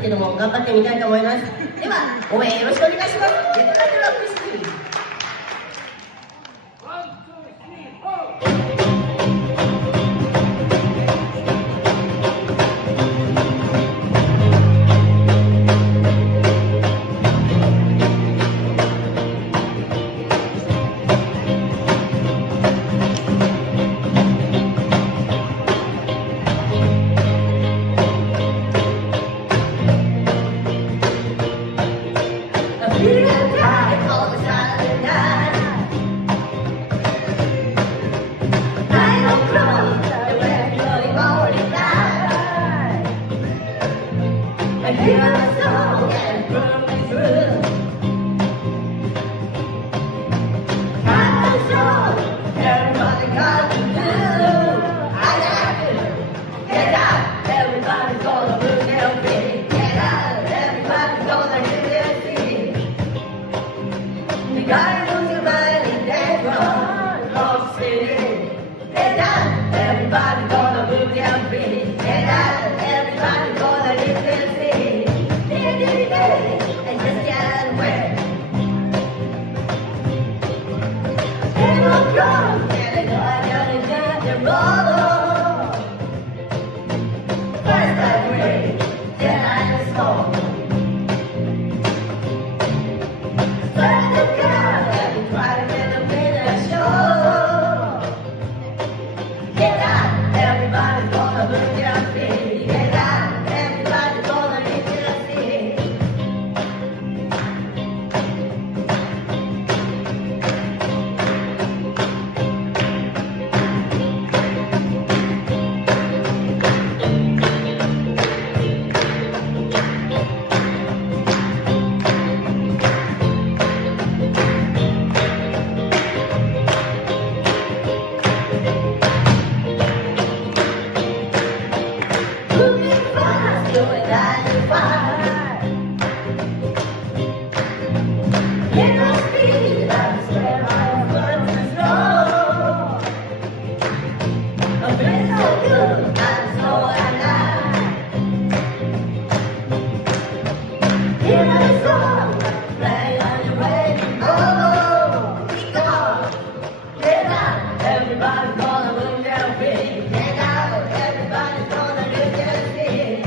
ですけども、頑張ってみたいと思います。では、応援よろしくお願いします。ゲットライトロックスキー。Everybody gonna move their feet. Get out, everybody gonna lift their feet. And just get away. And we'll go, and I'm gonna get the roll. First I pray, then I just go. Start to go, and try to get a better show. Get out, everybody's gonna move their feet. Get out, everybody's gonna lift their feet. Moving fast, doing 95. Get no speed, that's where my words is low. I'm feeling so good, I'm so alive. Hear my song, play on your radio. Come on, get out, everybody's gonna move their feet. Get out, everybody's gonna lift their feet.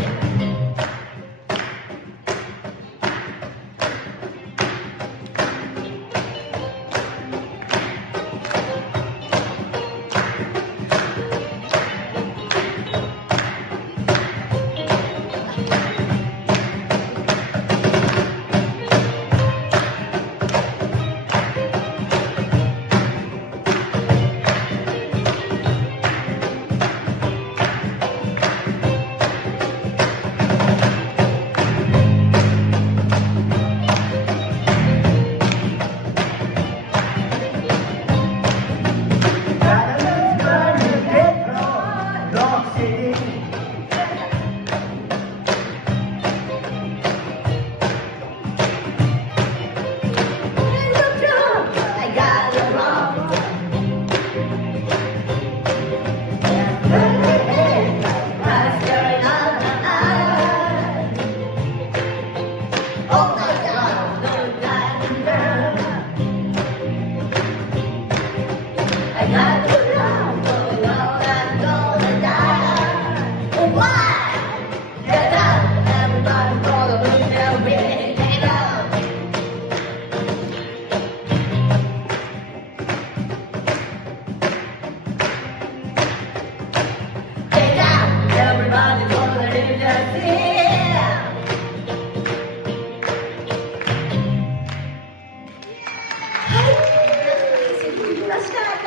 Everybody gonna live their fear. Hai, si Bulan sekarang